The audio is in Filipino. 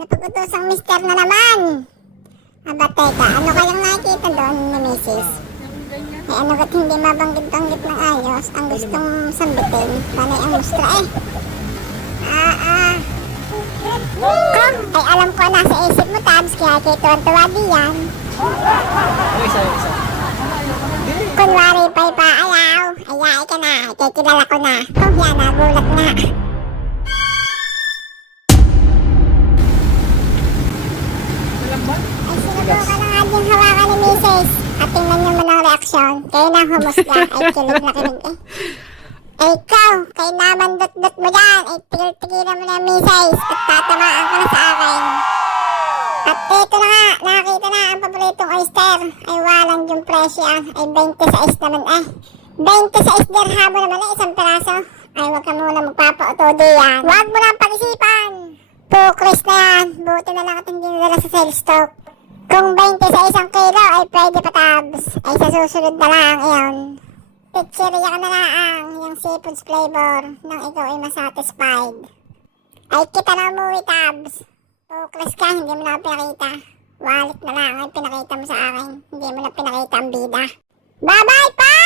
Napag-utosang mister na naman. Aba teka, ano kayang nakikita doon ni Mrs.? Eh ano kat hindi mabanggit-banggit ng ayos ang gustong sambitin. Panay ang mustra eh. Kom, ay alam ko nasa isip mo tabs kaya kay tuwan-tuwa diyan. Isa. Kunwari pa'y paayaw. Ayaay ka na, kay kilala ko na. Kom yan, nagulat na. Ay sinubukan na nga din hawakan ni Mrs. At tingnan niyo mo ng reaksyon. Kayo na humusga. Ay kilig na kilig eh. Eh ikaw, kay naman dot-dot mo dyan. Ay tigil-tigilan mo na Mrs. At tatamaan ka na sa akin. At ito na nga, nakakita na ang paboritong oyster. Ay walang yung presyo ay 26 naman eh. 26 dirham naman eh, isang peraso. Ay wag ka muna magpapauto diyan. Wag mo lang pag-isipan. Pukris na yan. Buti na lang at hindi nadala sa sales stock. Kung 20 sa isang kilo ay pwede pa tabs. Ay sa susunod na lang iyon. Pitsiriya ka na lang yung seafoods flavor nang ikaw ay masatisfied. Ay kita na umuwi tabs. Pukris ka, hindi mo na ako pinakita. Wallet na lang ay pinakita mo sa akin. Hindi mo na pinakita ang bida. Bye-bye pa!